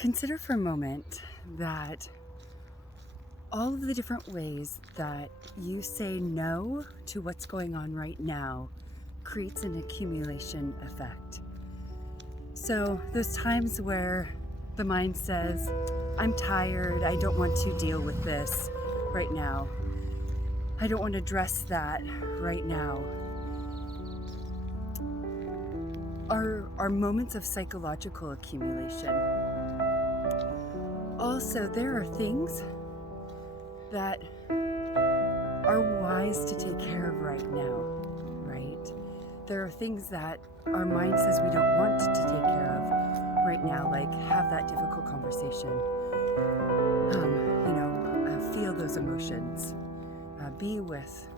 Consider for a moment that all of the different ways that you say no to what's going on right now creates an accumulation effect. So, those times where the mind says, I'm tired, I don't want to deal with this right now, I don't want to address that right now, are moments of psychological accumulation. Also, there are things that are wise to take care of right now, right? There are things that our mind says we don't want to take care of right now, like have that difficult conversation, feel those emotions, be with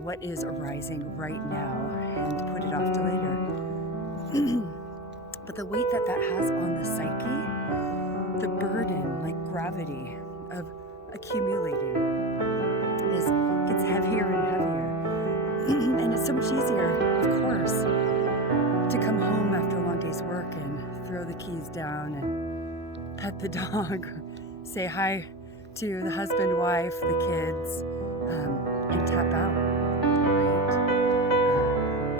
what is arising right now and put it off to later. But the weight that has on the psyche, the burden, like gravity of accumulating, gets heavier and heavier. And it's so much easier, of course, to come home after a long day's work and throw the keys down and pet the dog, say hi to the husband, wife, the kids, and tap out, right?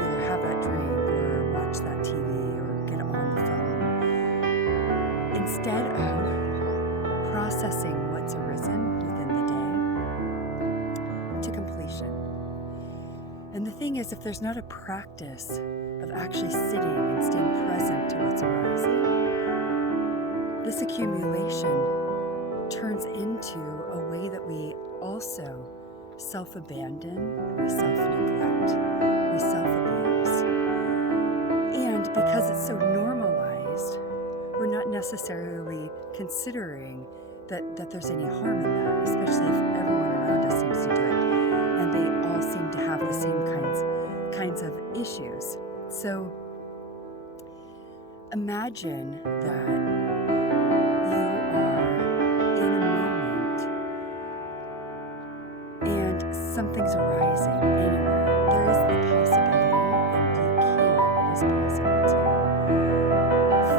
Either have that drink or watch that TV or get on the phone. Instead of processing what's arisen within the day to completion. And the thing is, if there's not a practice of actually sitting and staying present to what's arising, this accumulation turns into a way that we also self-abandon, we self-neglect, we self-abuse. And because it's so normalized, we're not necessarily considering that there's any harm in that, especially if everyone around us seems to do it, and they all seem to have the same kinds of issues. So imagine that something's arising anywhere. There is the possibility, and it is possible to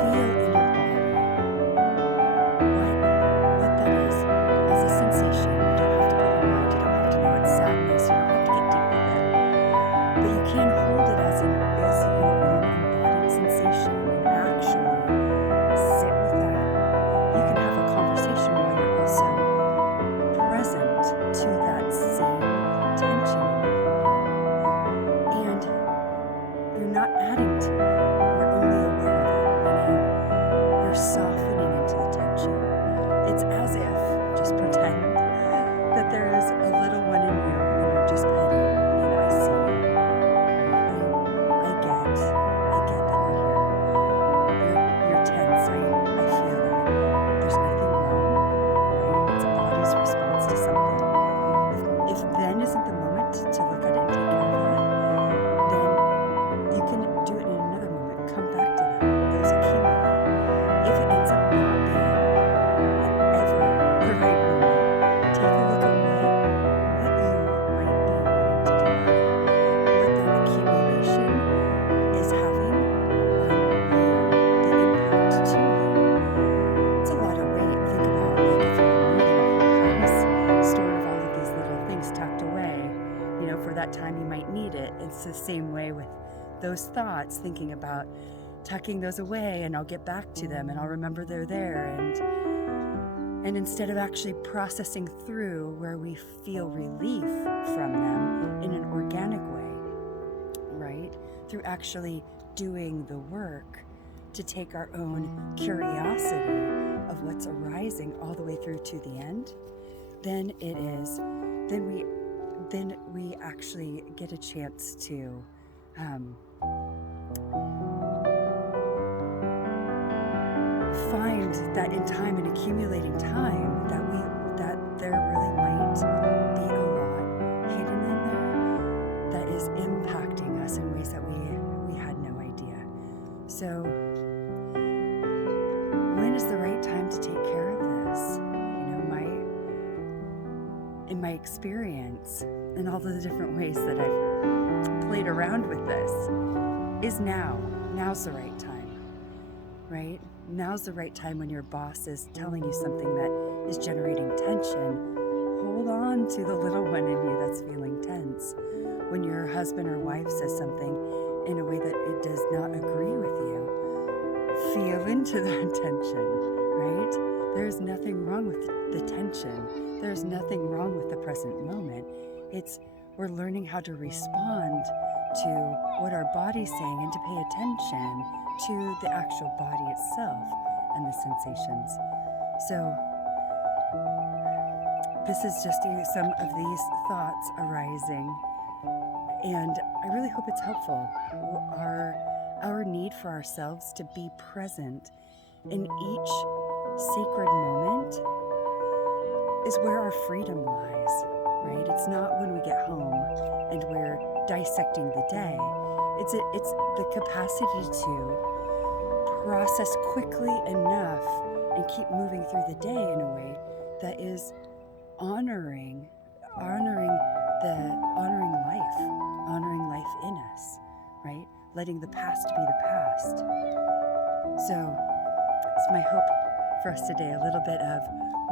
feel in your body what that is as a sensation. You don't have to put your mind, you don't have to know it's sadness, you don't have to get deep with it. But you can hold it as your own embodied sensation and actually sit with that. You can have a conversation while you're also present to that same tension in your body, and you're not adding to it, you're only aware of it, meaning you're softening into the tension. It's as if, just pretend that there is a little one in you and you're just petting and I see you. I get that you're here. You're tense, I feel it. There's nothing wrong, right? It's a body's response to something. If then isn't the moment to look at it and take care of that, then you can do it in another moment. Come back to that. Those accumulate. If it ends up not being ever the right moment, take a look at what you might be wanting to do, what that accumulation is having on you, the impact to you. It's a lot of weight. Think about like if you're moving a whole house, stored of all of these little things tucked away, for that time you might need it. It's the same way with those thoughts, thinking about tucking those away and I'll get back to them and I'll remember they're there, and instead of actually processing through where we feel relief from them in an organic way, right? Through actually doing the work to take our own curiosity of what's arising all the way through to the end, then we actually get a chance to find that in time and accumulating time that there really might be a lot hidden in there that is impacting us in ways that we had no idea. So when is the right time to take care of this? In my experience and all of the different ways that I've played around with this is now. Now's the right time, right? now's the right time when your boss is telling you something that is generating tension. Hold on to the little one in you that's feeling tense. When your husband or wife says something in a way that it does not agree with you, feel into that tension, right? There's nothing wrong with the tension. There's nothing wrong with the present moment. We're learning how to respond to what our body's saying and to pay attention to the actual body itself and the sensations. So this is just some of these thoughts arising, and I really hope it's helpful. Our need for ourselves to be present in each sacred moment is where our freedom lies, right? It's not when we get home and we're dissecting the day. It's the capacity to process quickly enough and keep moving through the day in a way that is honoring life in us, right? Letting the past be the past. So it's my hope for us today, a little bit of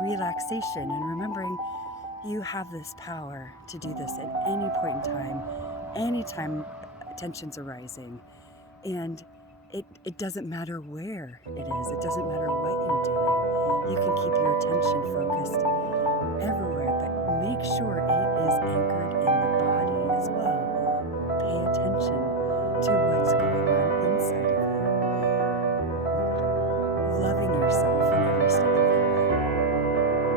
relaxation and remembering you have this power to do this at any point in time, anytime tensions are rising. And it doesn't matter where it is. It doesn't matter what you're doing. You can keep your attention focused everywhere, but make sure it is anchored